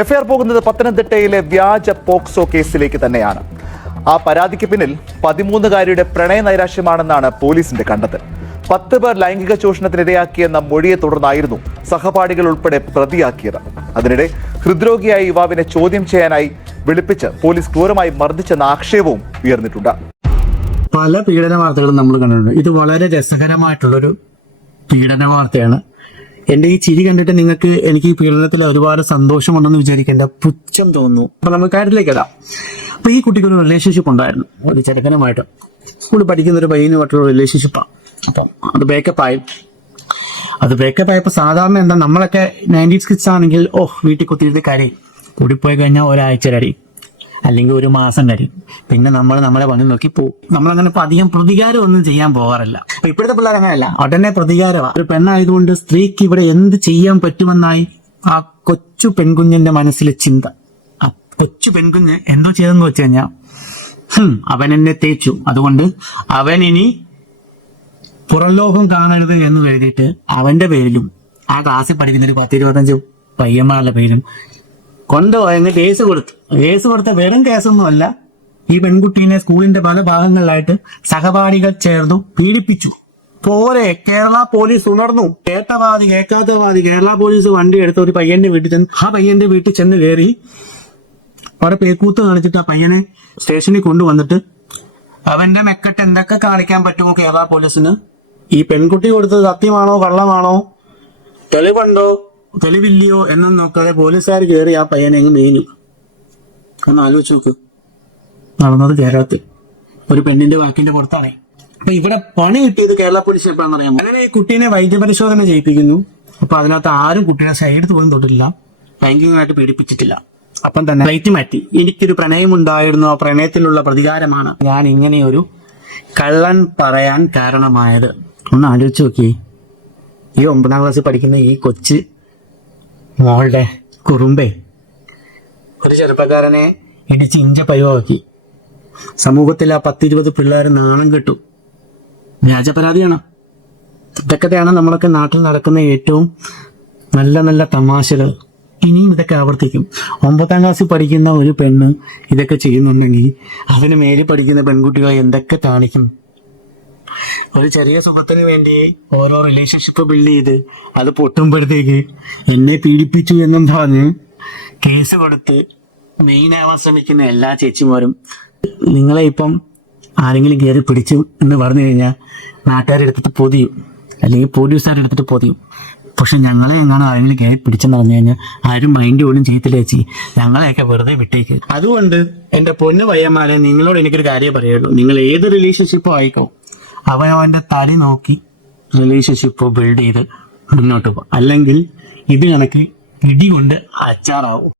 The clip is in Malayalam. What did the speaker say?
എഫ്ഐആർ പോകുന്നത് പത്തനംതിട്ടയിലെ വ്യാജ പോക്സോ കേസിലേക്ക് തന്നെയാണ്. ആ പരാതിക്ക് പിന്നിൽ 13-കാരിയുടെ പ്രണയ നൈരാശ്യമാണെന്നാണ് പോലീസിന്റെ കണ്ടെത്തൽ. 10 പേർ ലൈംഗിക ചൂഷണത്തിനിരയാക്കിയെന്ന മൊഴിയെ തുടർന്നായിരുന്നു സഹപാഠികൾ ഉൾപ്പെടെ പ്രതിയാക്കിയത്. അതിനിടെ ഹൃദ്രോഗിയായ യുവാവിനെ ചോദ്യം ചെയ്യാനായി വിളിപ്പിച്ച് പോലീസ് ക്രൂരമായി മർദ്ദിച്ചെന്ന ആക്ഷേപവും ഉയർന്നിട്ടുണ്ട്. പല പീഡന വാർത്തകളും നമ്മൾ കണ്ടിട്ടുണ്ട്. ഇത് വളരെ രസകരമായിട്ടുള്ളൊരു പീഡന വാർത്തയാണ്. എന്റെ ഈ ചിരി കണ്ടിട്ട് നിങ്ങൾക്ക് എനിക്ക് ഈ പീഡനത്തിൽ ഒരുപാട് സന്തോഷമുണ്ടെന്ന് വിചാരിക്കേണ്ട, പുച്ഛം തോന്നുന്നു. അപ്പൊ നമുക്ക് കാര്യത്തിലേക്ക് ഇടാം. അപ്പൊ ഈ കുട്ടിക്ക് ഒരു റിലേഷൻഷിപ്പ് ഉണ്ടായിരുന്നു, ഒരു ചെറുക്കനുമായിട്ട്. സ്കൂളിൽ പഠിക്കുന്ന ഒരു പയ്യനുമായിട്ടുള്ള റിലേഷൻഷിപ്പാണ്. അപ്പം അത് ബ്രേക്കപ്പ് ആയപ്പോൾ സാധാരണ എന്താ, നമ്മളൊക്കെ 90s കിഡ്സ് ആണെങ്കിൽ വീട്ടിൽ കുത്തിയിരുന്ന് കരയും. കൂടിപ്പോയി കഴിഞ്ഞാൽ ഒരാഴ്ച കരയും, അല്ലെങ്കിൽ ഒരു മാസം കരയും. പിന്നെ നമ്മൾ നമ്മളെ പണി നോക്കി പോകും. നമ്മളങ്ങനെ അധികം പ്രതികാരം ഒന്നും ചെയ്യാൻ പോകാറില്ല. അപ്പൊ ഇപ്പോഴത്തെ പിള്ളേർ അങ്ങനെയല്ല, ഉടനെ പ്രതികാരമാണ്. ഒരു പെണ്ണായതുകൊണ്ട് സ്ത്രീക്ക് ഇവിടെ എന്ത് ചെയ്യാൻ പറ്റുമെന്നായി ആ കൊച്ചു പെൺകുഞ്ഞിന്റെ മനസ്സിലെ ചിന്ത. ആ കൊച്ചു പെൺകുഞ്ഞ് എന്തോ ചെയ്തെന്ന് വെച്ച് കഴിഞ്ഞാൽ, അവൻ എന്നെ തേച്ചു, അതുകൊണ്ട് അവൻ ഇനി പുറംലോകം കാണരുത് എന്ന് കരുതിയിട്ട് അവന്റെ പേരിലും ആ ക്ലാസ്സിൽ പഠിക്കുന്ന ഒരു 10-25 പയ്യന്മാരുടെ പേരും കൊണ്ടുപോയെന്ന് കേസ് കൊടുത്ത വെറും കേസൊന്നുമല്ല, ഈ പെൺകുട്ടീനെ സ്കൂളിന്റെ പല ഭാഗങ്ങളിലായിട്ട് സഹപാഠികൾ ചേർന്നു പീഡിപ്പിച്ചു. പോരെ, കേരള പോലീസ് ഉണർന്നു. കേട്ടവാദി കേൾക്കാത്തവാദി കേരള പോലീസ് വണ്ടി എടുത്ത ഒരു പയ്യന്റെ വീട്ടിൽ ചെന്ന്, ആ പയ്യന്റെ വീട്ടിൽ ചെന്ന് കയറി അവിടെ പേക്കൂത്ത് കാണിച്ചിട്ട് ആ പയ്യനെ സ്റ്റേഷനിൽ കൊണ്ടുവന്നിട്ട് അവന്റെ മെക്കെട്ട് എന്തൊക്കെ കാണിക്കാൻ പറ്റുമോ കേരള പോലീസിന്, ഈ പെൺകുട്ടി കൊടുത്തത് സത്യമാണോ കള്ളമാണോ, തെളിവുണ്ടോ തെളിവില്ലയോ എന്നും നോക്കാതെ പോലീസുകാർ കയറി ആ പയ്യനെ അങ്ങ് മേഞ്ഞു. ഒന്ന് ആലോചിച്ച് നോക്ക്, നടന്നത് കേരളത്തിൽ ഒരു പെണ്ണിന്റെ വാക്കിന്റെ പുറത്താണ്. അപ്പൊ ഇവിടെ പണി കിട്ടിയത് കേരള പോലീസ് എപ്പോഴാണെന്ന് അറിയാമോ? അങ്ങനെ ഈ കുട്ടീനെ വൈദ്യപരിശോധന ചെയ്യിപ്പിക്കുന്നു. അപ്പൊ അതിനകത്ത് ആരും കുട്ടീനെ സൈഡ് പോലും തൊട്ടില്ല, ലൈംഗികമായിട്ട് പീഡിപ്പിച്ചിട്ടില്ല. അപ്പം തന്നെ ഫ്ലൈറ്റ് മാറ്റി. എനിക്കൊരു പ്രണയമുണ്ടായിരുന്നു, ആ പ്രണയത്തിലുള്ള പ്രതികാരമാണ് ഞാൻ ഇങ്ങനെയൊരു കള്ളൻ പറയാൻ കാരണമായത്. ഒന്ന് ആലോചിച്ച് നോക്കിയേ, ഈ 9ാം ക്ലാസ്സിൽ പഠിക്കുന്ന ഈ കൊച്ച് മോളുടെ കുറുമ്പേ ഒരു ചെറുപ്പക്കാരനെ ഇടിച്ച് ഇഞ്ച പരുവാക്കി. സമൂഹത്തിൽ ആ 10-20 പിള്ളേർ നാണം കെട്ടു. വ്യാജപരാതിയാണ്. ഇതൊക്കെയാണ് നമ്മളൊക്കെ നാട്ടിൽ നടക്കുന്ന ഏറ്റവും നല്ല നല്ല തമാശകൾ. ഇനിയും ഇതൊക്കെ ആവർത്തിക്കും. 9ാം ക്ലാസ്സിൽ പഠിക്കുന്ന ഒരു പെണ്ണ് ഇതൊക്കെ ചെയ്യുന്നുണ്ടെങ്കിൽ അതിന് മേലിൽ പഠിക്കുന്ന പെൺകുട്ടികൾ എന്തൊക്കെ കാണിക്കും? ഒരു ചെറിയ സുഖത്തിന് വേണ്ടി ഓരോ റിലേഷൻഷിപ്പ് ബിൽഡ് ചെയ്ത് അത് പൊട്ടുമ്പോഴത്തേക്ക് എന്നെ പീഡിപ്പിച്ചു എന്നും പറഞ്ഞ് കേസ് കൊടുത്ത് മെയിൻ ആവാൻ ശ്രമിക്കുന്ന എല്ലാ ചേച്ചിമാരും, നിങ്ങളെ ഇപ്പം ആരെങ്കിലും കയറി പിടിച്ചു എന്ന് പറഞ്ഞു കഴിഞ്ഞാൽ നാട്ടുകാരെടുത്തിട്ട് പൊതിയും, അല്ലെങ്കിൽ പോലീസുകാരെടുത്തിട്ട് പൊതിയും. പക്ഷെ ഞങ്ങളെ എങ്ങനെ ആരെങ്കിലും കയറി പിടിച്ചെന്ന് പറഞ്ഞു കഴിഞ്ഞാൽ ആരും മൈൻഡ് പോലും ചെയ്യത്തില്ല ചേച്ചി, ഞങ്ങളെയൊക്കെ വെറുതെ വിട്ടേക്ക്. അതുകൊണ്ട് എന്റെ പൊന്നു പയ്യന്മാരെ, നിങ്ങളോട് എനിക്കൊരു കാര്യം പറയുള്ളൂ. നിങ്ങൾ ഏത് റിലേഷൻഷിപ്പും ആയിക്കോ, അവനവന്റെ തടി നോക്കി റിലേഷൻഷിപ്പ് ബിൽഡ് ചെയ്ത് മുന്നോട്ട് പോകും. അല്ലെങ്കിൽ ഇത് കണക്ക് ഇടി കൊണ്ട് അച്ചാറാവും.